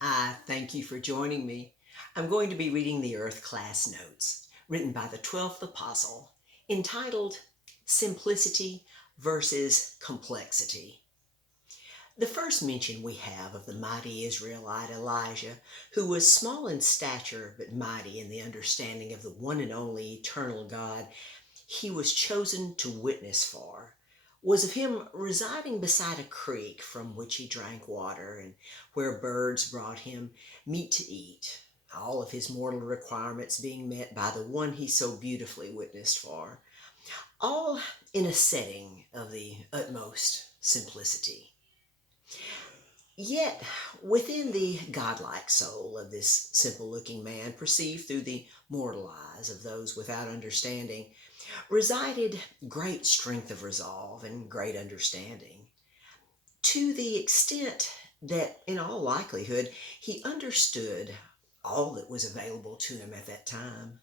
I thank you for joining me. I'm going to be reading the Earth Class Notes, written by the 12th Apostle, entitled Simplicity versus Complexity. The first mention we have of the mighty Israelite Elijah, who was small in stature but mighty in the understanding of the one and only eternal God he was chosen to witness for, was of him residing beside a creek from which he drank water, and where birds brought him meat to eat, all of his mortal requirements being met by the one he so beautifully witnessed for, all in a setting of the utmost simplicity. Yet, within the godlike soul of this simple looking man, perceived through the mortal eyes of those without understanding, resided great strength of resolve and great understanding, to the extent that, in all likelihood, he understood all that was available to him at that time.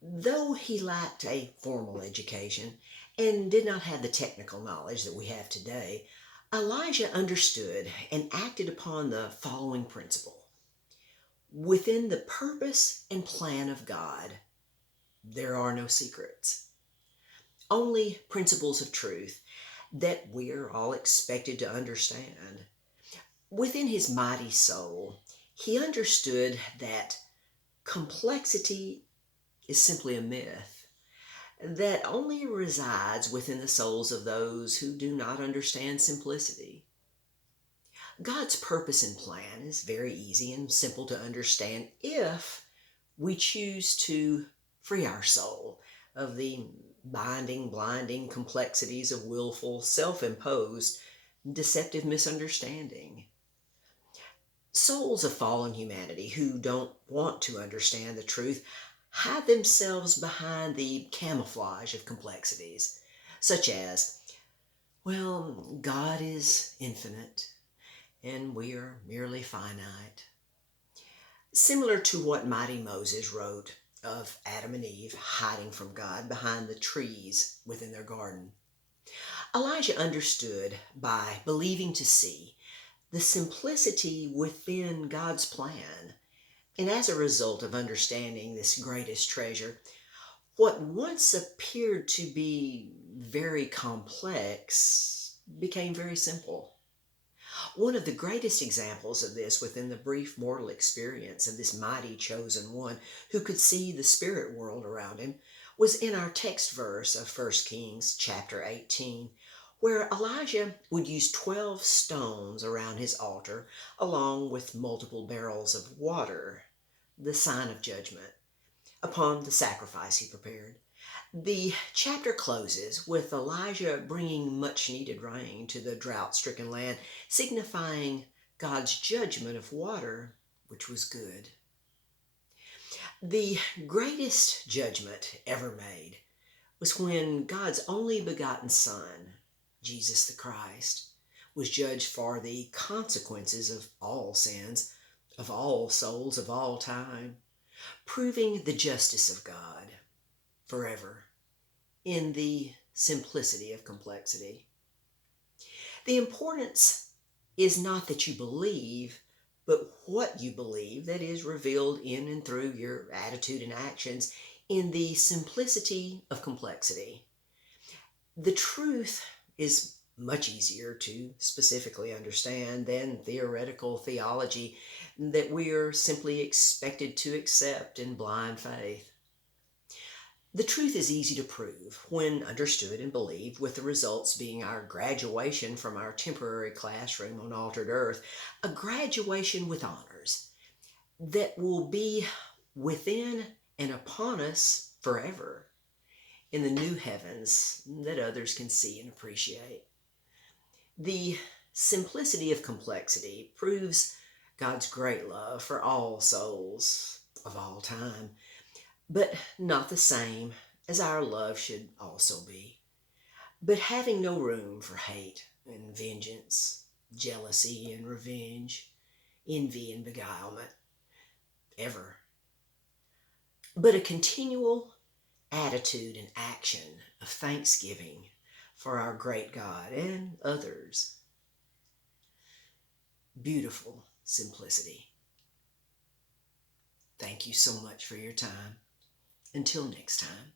Though he lacked a formal education and did not have the technical knowledge that we have today, Elijah understood and acted upon the following principle. Within the purpose and plan of God, there are no secrets, only principles of truth that we're all expected to understand. Within his mighty soul, he understood that complexity is simply a myth that only resides within the souls of those who do not understand simplicity. God's purpose and plan is very easy and simple to understand if we choose to free our soul of the binding, blinding complexities of willful, self imposed, deceptive misunderstanding. Souls of fallen humanity who don't want to understand the truth hide themselves behind the camouflage of complexities, such as, well, God is infinite and we are merely finite. Similar to what mighty Moses wrote of Adam and Eve hiding from God behind the trees within their garden. Elijah understood by believing to see the simplicity within God's plan. And as a result of understanding this greatest treasure, what once appeared to be very complex became very simple. One of the greatest examples of this within the brief mortal experience of this mighty chosen one who could see the spirit world around him was in our text verse of 1 Kings chapter 18, where Elijah would use 12 stones around his altar along with multiple barrels of water, the sign of judgment, upon the sacrifice he prepared. The chapter closes with Elijah bringing much needed rain to the drought stricken land, signifying God's judgment of water, which was good. The greatest judgment ever made was when God's only begotten Son, Jesus the Christ, was judged for the consequences of all sins, of all souls of all time, proving the justice of God forever in the simplicity of complexity. The importance is not that you believe, but what you believe that is revealed in and through your attitude and actions in the simplicity of complexity. The truth is much easier to specifically understand than theoretical theology that we are simply expected to accept in blind faith. The truth is easy to prove when understood and believed, with the results being our graduation from our temporary classroom on altered earth, a graduation with honors that will be within and upon us forever in the new heavens that others can see and appreciate. The simplicity of complexity proves God's great love for all souls of all time, but not the same as our love should also be, but having no room for hate and vengeance, jealousy and revenge, envy and beguilement, ever, but a continual attitude and action of thanksgiving for our great God and others. beautiful simplicity. Thank you so much for your time. Until next time.